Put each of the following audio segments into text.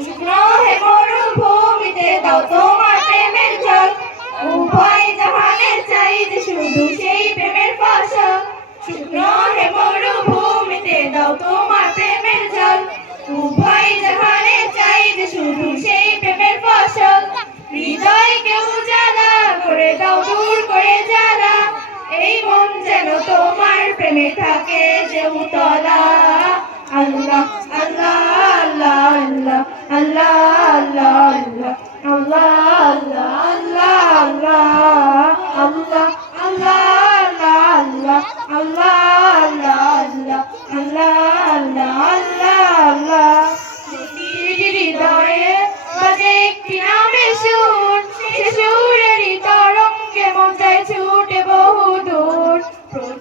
শুক্র হে মরুভূমিতে দাও তো উভয় জাহানের চাই যে শুধু সেই প্রেমের ফসল। হৃদয়কে উজালা করে দাও দূর করে জ্বালা। এই মন যেন তোমার প্রেমে থাকে যে উতলা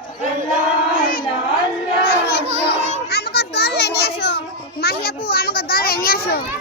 আচ্ছা, আচ্ছা, আচ্ছা। আমাকে দলে নিয়ে আসো। মাহিয়াপু আমাকে দলে নিয়ে আসো।